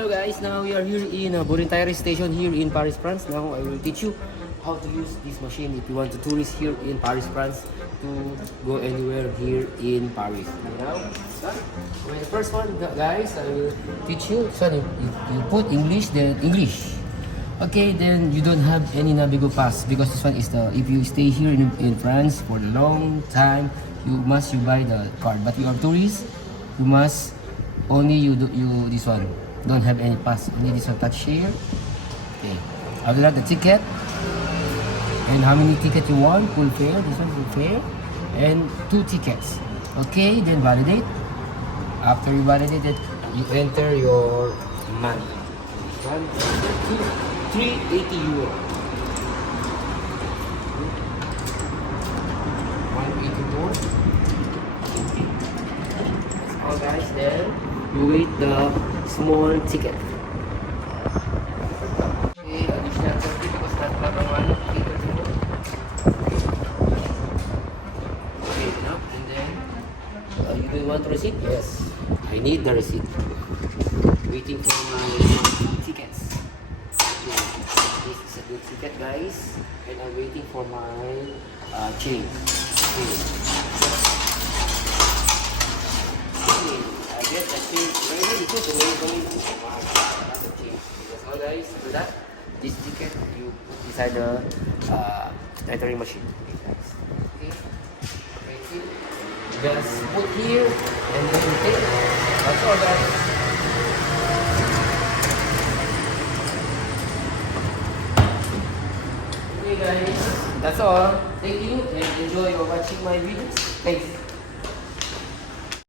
Hello guys, now we are here in Tire station here in Paris, France. Now I will teach you how to use this machine if you want to tourist here in Paris, France to go anywhere here in Paris. Now, well, the first one guys, I will teach you. So you put English, then English. Okay, then you don't have any Navigo pass because this one is the, if you stay here in France for a long time, you buy the card. But you are tourist, you must only you this one. Don't have any pass, only this one touch here. Okay. After that, the ticket. And how many tickets you want? Full fare, this one full fare. And 2 tickets. Okay, then validate. After you validate it, you enter your money. 380 euro. 184. That's all guys, then you wait the small ticket. Okay, additional 30 because not one ticket more. Okay, enough. And then you do want receipt? Yes, I need the receipt. Waiting for my tickets. Okay. This is a good ticket guys, and I'm waiting for my change. Okay. I get the change ready. This is the way going to the change. That's all guys. Do that. This ticket you put inside the entering machine. Okay guys. Okay. Okay. Just put here and then you take. That's all guys. Okay guys. That's all. Thank you and enjoy watching my videos. Thanks.